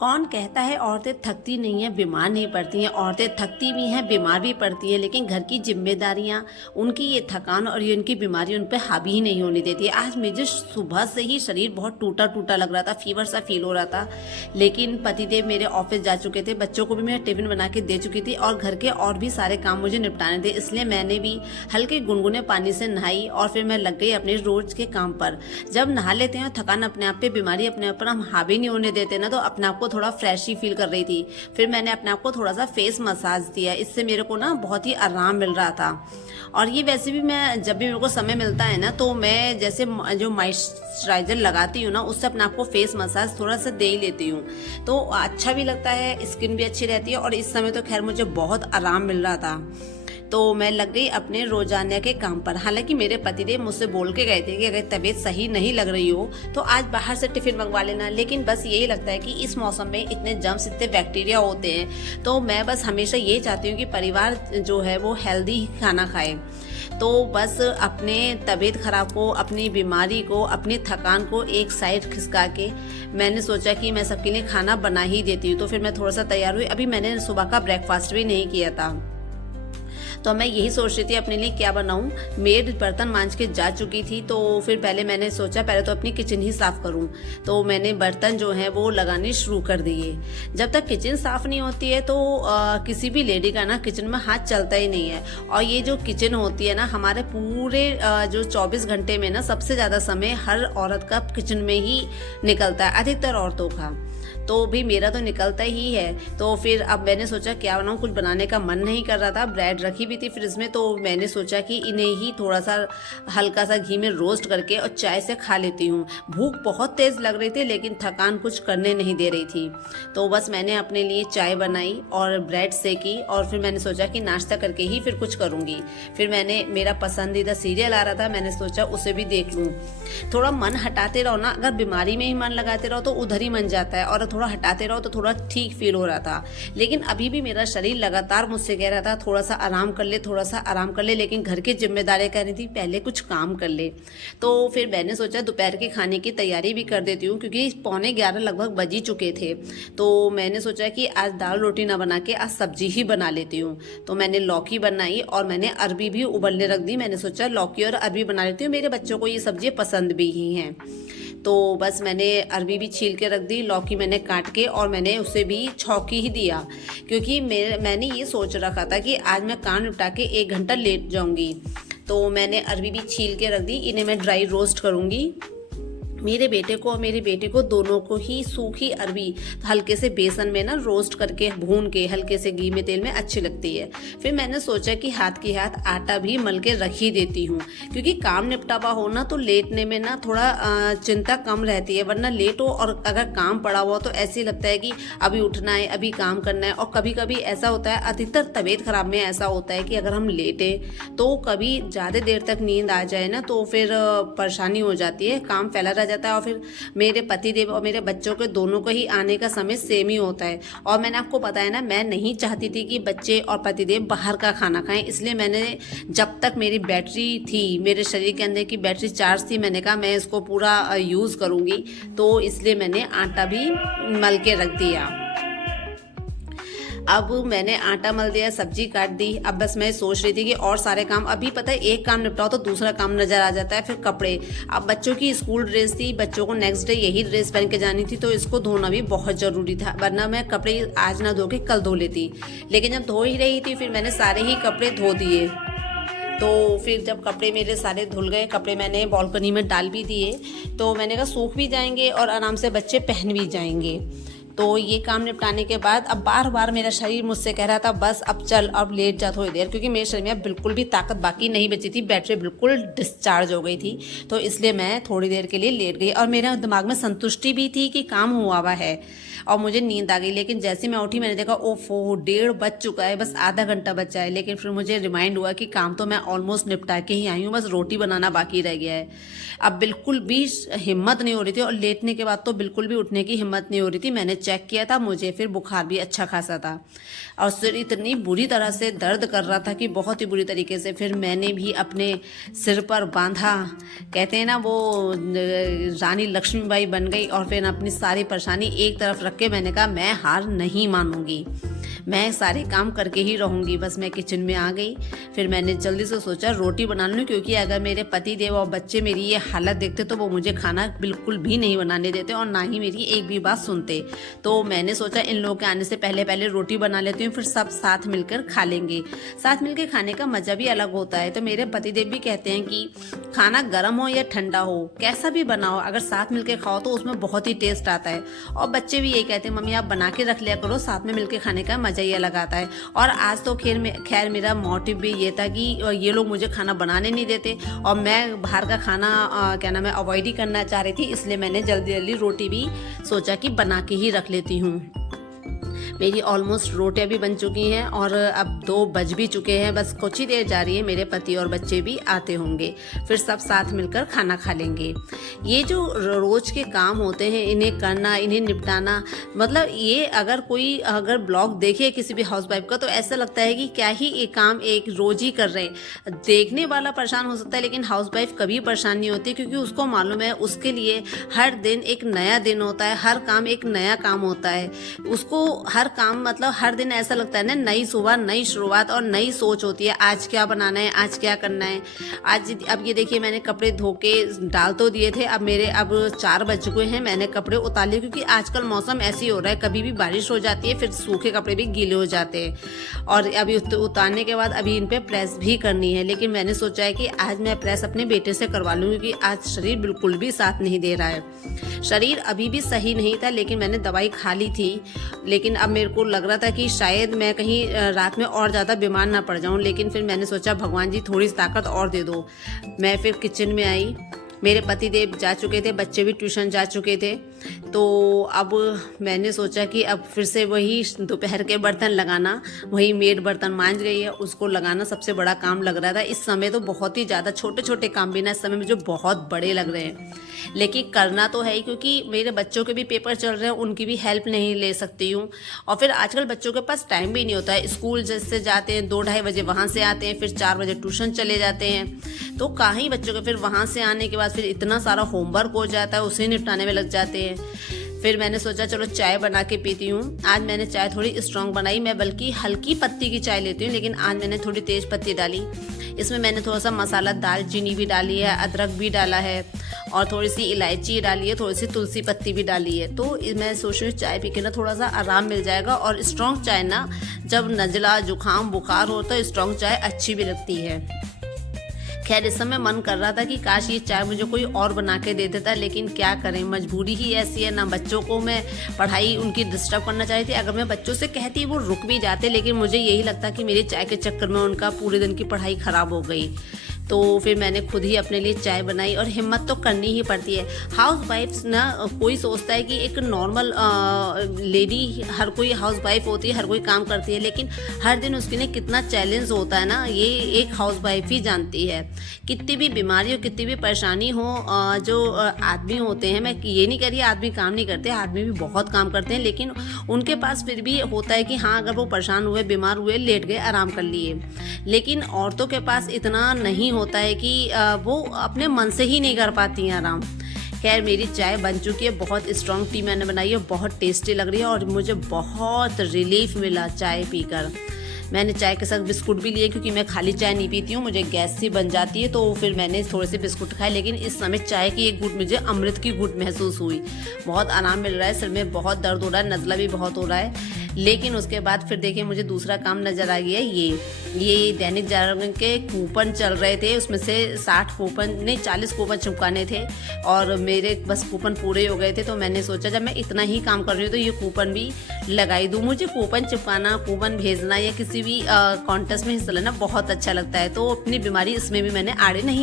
कौन कहता है औरतें थकती नहीं हैं, बीमार नहीं पड़ती हैं। औरतें थकती भी हैं, बीमार भी पड़ती हैं, लेकिन घर की जिम्मेदारियां, उनकी ये थकान और ये उनकी बीमारी उन पर हावी ही नहीं होने देती है। आज मुझे सुबह से ही शरीर बहुत टूटा टूटा लग रहा था, फीवर सा फील हो रहा था, लेकिन पतिदेव मेरे ऑफिस जा चुके थे, बच्चों को भी मैं टिफिन बना के दे चुकी थी और घर के और भी सारे काम मुझे निपटाने थे। इसलिए मैंने भी हल्के गुनगुने पानी से नहाई और फिर मैं लग गई अपने रोज के काम पर। जब नहा लेते हैं थकान अपने आप पे, बीमारी अपने ऊपर हम हावी नहीं होने देते ना, तो अपने आप को थोड़ा फ्रेश ही फील कर रही थी। फिर मैंने अपने आप को थोड़ा सा फेस मसाज दिया, इससे मेरे को ना बहुत ही आराम मिल रहा था। और ये वैसे भी मैं जब भी मेरे को समय मिलता है ना, तो मैं जैसे जो मॉइस्चराइजर लगाती हूँ ना, उससे अपने आप को फेस मसाज थोड़ा सा दे ही लेती हूँ, तो अच्छा भी लगता है, स्किन भी अच्छी रहती है। और इस समय तो खैर मुझे बहुत आराम मिल रहा था, तो मैं लग गई अपने रोजाना के काम पर। हालांकि मेरे पतिदेव मुझसे बोल के गए थे कि अगर तबीयत सही नहीं लग रही हो तो आज बाहर से टिफिन मंगवा लेना, लेकिन बस यही लगता है कि इस मौसम में इतने जर्म्स, इतने बैक्टीरिया होते हैं, तो मैं बस हमेशा ये चाहती हूँ कि परिवार जो है वो हेल्दी खाना खाए। तो बस अपने तबीयत खराब को, अपनी बीमारी को, अपनी थकान को एक साइड खिसका के मैंने सोचा कि मैं सबके लिए खाना बना ही देती हूँ। तो फिर मैं थोड़ा सा तैयार हुई। अभी मैंने सुबह का ब्रेकफास्ट भी नहीं किया था, तो मैं यही सोच रही थी अपने लिए क्या बनाऊं। मेड बर्तन मांज के जा चुकी थी, तो फिर पहले मैंने सोचा पहले तो अपनी किचन ही साफ करूं। तो मैंने बर्तन जो है वो लगाने शुरू कर दिए। जब तक किचन साफ नहीं होती है तो किसी भी लेडी का ना किचन में हाथ चलता ही नहीं है। और ये जो किचन होती है ना, हमारे पूरे जो 24 घंटे में ना सबसे ज्यादा समय हर औरत का किचन में ही निकलता है, अधिकतर औरतों का। तो भी मेरा तो निकलता ही है। तो फिर अब मैंने सोचा क्या बनाऊं, कुछ बनाने का मन नहीं कर रहा था। ब्रेड रखी भी थी फ्रिज में, तो मैंने सोचा कि इन्हें ही थोड़ा सा हल्का सा घी में रोस्ट करके और चाय से खा लेती हूँ। भूख बहुत तेज लग रही थी, लेकिन थकान कुछ करने नहीं दे रही थी। तो बस मैंने अपने लिए चाय बनाई और ब्रेड सेकी, और फिर मैंने सोचा कि नाश्ता करके ही फिर कुछ करूंगी। फिर मैंने, मेरा पसंदीदा सीरियल आ रहा था, मैंने सोचा उसे भी देख लूँ। थोड़ा मन हटाते रहो ना, अगर बीमारी में ही मन लगाते रहो तो उधर ही मन जाता है, और थोड़ा हटाते रहो तो थोड़ा ठीक फील हो रहा था। लेकिन अभी भी मेरा शरीर लगातार मुझसे कह रहा था थोड़ा सा आराम कर ले, थोड़ा सा आराम कर ले, लेकिन घर की जिम्मेदारियां कह रही थी पहले कुछ काम कर ले। तो फिर मैंने सोचा दोपहर के खाने की तैयारी भी कर देती हूँ, क्योंकि 11:15 लगभग बज ही चुके थे। तो मैंने सोचा कि आज दाल रोटी ना बना के आज सब्जी ही बना लेती हूँ। तो मैंने लौकी बनाई और मैंने अरबी भी उबलने रख दी। मैंने सोचा लौकी और अरबी बना लेती हूँ, मेरे बच्चों को ये सब्जी पसंद भी ही हैं। तो बस मैंने अरबी भी छील के रख दी, लौकी मैंने काट के, और मैंने उसे भी छौंकी ही दिया, क्योंकि मैंने ये सोच रखा था कि आज मैं काम निपटा के 1 घंटा लेट जाऊंगी। तो मैंने अरबी भी छील के रख दी, इन्हें मैं ड्राई रोस्ट करूंगी। मेरे बेटे को और मेरी बेटी को दोनों को ही सूखी अरबी हल्के से बेसन में ना रोस्ट करके भून के हल्के से घी में तेल में अच्छी लगती है। फिर मैंने सोचा कि हाथ के हाथ आटा भी मल के रख ही देती हूँ, क्योंकि काम निपटा हुआ हो ना तो लेटने में ना थोड़ा चिंता कम रहती है। वरना लेट हो और अगर काम पड़ा हुआ तो ऐसे लगता है कि अभी उठना है, अभी काम करना है। और कभी कभी ऐसा होता है, अधिकतर तबीयत खराब में ऐसा होता है कि अगर हम लेटे तो कभी ज़्यादा देर तक नींद आ जाए ना, तो फिर परेशानी हो जाती है, काम फैला रह जाता है। और फिर मेरे पतिदेव और मेरे बच्चों के दोनों को ही आने का समय सेम ही होता है। और मैंने आपको बताया ना, मैं नहीं चाहती थी कि बच्चे और पतिदेव बाहर का खाना खाएं, इसलिए मैंने जब तक मेरी बैटरी थी, मेरे शरीर के अंदर की बैटरी चार्ज थी, मैंने कहा मैं इसको पूरा यूज़ करूँगी। तो इसलिए मैंने आटा भी मल के रख दिया। अब मैंने आटा मल दिया, सब्जी काट दी। अब बस मैं सोच रही थी कि और सारे काम, अभी पता है एक काम निपटाओ तो दूसरा काम नजर आ जाता है। फिर कपड़े, अब बच्चों की स्कूल ड्रेस थी, बच्चों को नेक्स्ट डे यही ड्रेस पहन के जानी थी, तो इसको धोना भी बहुत जरूरी था, वरना मैं कपड़े आज ना धो के कल धो लेती। लेकिन जब धो ही रही थी, फिर मैंने सारे ही कपड़े धो दिए। तो फिर जब कपड़े मेरे सारे धुल गए, कपड़े मैंने बालकनी में डाल भी दिए, तो मैंने कहा सूख भी जाएंगे और आराम से बच्चे पहन भी जाएंगे। तो ये काम निपटाने के बाद अब बार बार मेरा शरीर मुझसे कह रहा था बस अब चल, अब लेट जा थोड़ी देर, क्योंकि मेरे शरीर में बिल्कुल भी ताकत बाकी नहीं बची थी, बैटरी बिल्कुल डिस्चार्ज हो गई थी। तो इसलिए मैं थोड़ी देर के लिए लेट गई, और मेरे दिमाग में संतुष्टि भी थी कि काम हुआ हुआ है, और मुझे नींद आ गई। लेकिन जैसे मैं उठी, मैंने देखा ओफो 1:30 बज चुका है, बस आधा घंटा बचा है। लेकिन फिर मुझे रिमाइंड हुआ कि काम तो मैं ऑलमोस्ट निपटा के ही आई हूँ, बस रोटी बनाना बाकी रह गया है। अब बिल्कुल भी हिम्मत नहीं हो रही थी, और लेटने के बाद तो बिल्कुल भी उठने की हिम्मत नहीं हो रही थी। मैंने चेक किया था, मुझे फिर बुखार भी अच्छा खासा था, और सिर इतनी बुरी तरह से दर्द कर रहा था कि बहुत ही बुरी तरीके से। फिर मैंने भी अपने सिर पर बांधा, कहते हैं ना वो रानी लक्ष्मीबाई बन गई, और फिर अपनी सारी परेशानी एक तरफ रख के मैंने कहा मैं हार नहीं मानूंगी, मैं सारे काम करके ही रहूँगी। बस मैं किचन में आ गई। फिर मैंने जल्दी से सोचा रोटी बना लूँ, क्योंकि अगर मेरे पति देव और बच्चे मेरी ये हालत देखते तो वो मुझे खाना बिल्कुल भी नहीं बनाने देते और ना ही मेरी एक भी बात सुनते। तो मैंने सोचा इन लोगों के आने से पहले पहले रोटी बना लेती हूँ, फिर सब साथ मिलकर खा लेंगे। साथ मिलकर खाने का मज़ा भी अलग होता है। तो मेरे पति देव भी कहते हैं कि खाना गर्म हो या ठंडा हो, कैसा भी बनाओ, अगर साथ मिलकर खाओ तो उसमें बहुत ही टेस्ट आता है। और बच्चे भी यही कहते हैं मम्मी आप बना के रख लिया करो, साथ में मिलकर खाने का मज़ा ये लगाता है। और आज तो खैर मेरा मोटिव भी ये था कि ये लोग मुझे खाना बनाने नहीं देते और मैं बाहर का खाना क्या नाम है अवॉइड ही करना चाह रही थी, इसलिए मैंने जल्दी जल्दी रोटी भी सोचा कि बना के ही रख लेती हूँ। मेरी ऑलमोस्ट रोटियां भी बन चुकी हैं और अब 2 बज भी चुके हैं, बस कुछ ही देर जा रही है, मेरे पति और बच्चे भी आते होंगे, फिर सब साथ मिलकर खाना खा लेंगे। ये जो रोज के काम होते हैं इन्हें करना, इन्हें निपटाना, मतलब ये अगर ब्लॉग देखे किसी भी हाउसवाइफ का तो ऐसा लगता है कि क्या ही ये काम एक रोज ही कर रहे हैं। देखने वाला परेशान हो सकता है लेकिन हाउसवाइफ कभी परेशान नहीं होती, क्योंकि उसको मालूम है उसके लिए हर दिन एक नया दिन होता है, हर काम एक नया काम होता है। उसको हर काम मतलब हर दिन ऐसा लगता है ना, नई सुबह, नई शुरुआत और नई सोच होती है, आज क्या बनाना है, आज क्या करना है। अब ये देखिए मैंने कपड़े धो के डाल तो दिए थे, अब 4 बज चुके हैं, मैंने कपड़े उतार लिए, क्योंकि आजकल मौसम ऐसी हो रहा है, कभी भी बारिश हो जाती है, फिर सूखे कपड़े भी गीले हो जाते हैं। और अभी उतारने के बाद अभी इन पे प्रेस भी करनी है, लेकिन मैंने सोचा है कि आज मैं प्रेस अपने बेटे से करवा लूँ, क्योंकि आज शरीर बिल्कुल भी साथ नहीं दे रहा है। शरीर अभी भी सही नहीं था, लेकिन मैंने दवाई खा ली थी, लेकिन अब मेरे को लग रहा था कि शायद मैं कहीं रात में और ज़्यादा बीमार ना पड़ जाऊं। लेकिन फिर मैंने सोचा भगवान जी थोड़ी सी ताकत और दे दो। मैं फिर किचन में आई, मेरे पति देव जा चुके थे, बच्चे भी ट्यूशन जा चुके थे, तो अब मैंने सोचा कि अब फिर से वही दोपहर के बर्तन लगाना, वही मेड बर्तन मांज गई है, उसको लगाना सबसे बड़ा काम लग रहा था। इस समय तो बहुत ही ज़्यादा छोटे छोटे काम भी ना इस समय मुझे बहुत बड़े लग रहे हैं, लेकिन करना तो है ही, क्योंकि मेरे बच्चों के भी पेपर चल रहे हैं, उनकी भी हेल्प नहीं ले सकती हूँ। और फिर आजकल बच्चों के पास टाइम भी नहीं होता है, स्कूल जैसे जाते हैं 2-2:30 बजे वहाँ से आते हैं, फिर 4 बजे ट्यूशन चले जाते हैं, तो कहाँ ही बच्चों के फिर वहाँ से आने के बाद फिर इतना सारा होमवर्क हो जाता है, उसे निपटाने में लग जाते हैं। फिर मैंने सोचा चलो चाय बना के पीती हूँ। आज मैंने चाय थोड़ी स्ट्रॉन्ग बनाई, मैं बल्कि हल्की पत्ती की चाय लेती हूँ, लेकिन आज मैंने थोड़ी तेज पत्ती डाली। इसमें मैंने थोड़ा सा मसाला दालचीनी भी डाली है, अदरक भी डाला है और थोड़ी सी इलायची डाली है, थोड़ी सी तुलसी पत्ती भी डाली है। तो मैं सोच रही हूँ चाय पी के ना थोड़ा सा आराम मिल जाएगा। और स्ट्रॉन्ग चाय ना, जब नज़ला जुकाम बुखार हो तो स्ट्रॉन्ग चाय अच्छी भी लगती है। खैर इस समय मन कर रहा था कि काश ये चाय मुझे कोई और बना के दे देता, लेकिन क्या करें, मजबूरी ही ऐसी है ना। बच्चों को मैं पढ़ाई उनकी डिस्टर्ब करना चाह रही थी, अगर मैं बच्चों से कहती वो रुक भी जाते, लेकिन मुझे यही लगता कि मेरी चाय के चक्कर में उनका पूरे दिन की पढ़ाई ख़राब हो गई। तो फिर मैंने खुद ही अपने लिए चाय बनाई, और हिम्मत तो करनी ही पड़ती है। हाउस वाइफ्स ना, कोई सोचता है कि एक नॉर्मल लेडी, हर कोई हाउस वाइफ होती है, हर कोई काम करती है, लेकिन हर दिन उसके लिए कितना चैलेंज होता है ना, ये एक हाउस वाइफ ही जानती है। कितनी भी बीमारी हो, कितनी भी परेशानी हो, जो आदमी होते हैं, मैं ये नहीं कह रही आदमी काम नहीं करते, आदमी भी बहुत काम करते हैं, लेकिन उनके पास फिर भी होता है कि हाँ अगर वो परेशान हुए, बीमार हुए, लेट गए, आराम कर लिए। लेकिन औरतों के पास इतना नहीं होता है कि वो अपने मन से ही नहीं कर पाती हैं आराम। खैर मेरी चाय बन चुकी है, बहुत स्ट्रॉन्ग टी मैंने बनाई है, बहुत टेस्टी लग रही है और मुझे बहुत रिलीफ मिला चाय पीकर। मैंने चाय के साथ बिस्कुट भी लिए, क्योंकि मैं खाली चाय नहीं पीती हूँ, मुझे गैस सी बन जाती है, तो फिर मैंने थोड़े से बिस्कुट खाए। लेकिन इस समय चाय की एक घूंट मुझे अमृत की घूंट महसूस हुई, बहुत आराम मिल रहा है, सिर में बहुत दर्द हो रहा है, नज़ला भी बहुत हो रहा है। लेकिन उसके बाद फिर देखिए मुझे दूसरा काम नज़र आ गया, ये दैनिक जागरण के कूपन चल रहे थे, उसमें से 40 कूपन चिपकाने थे और मेरे बस कूपन पूरे हो गए थे। तो मैंने सोचा जब मैं इतना ही काम कर रही हूँ तो ये कूपन भी लगाई दूँ। मुझे कूपन चिपकाना, कूपन भेजना या किसी भी कॉन्टेस्ट में हिस्सा लेना बहुत अच्छा लगता है, तो अपनी बीमारी इसमें भी मैंने आड़े नहीं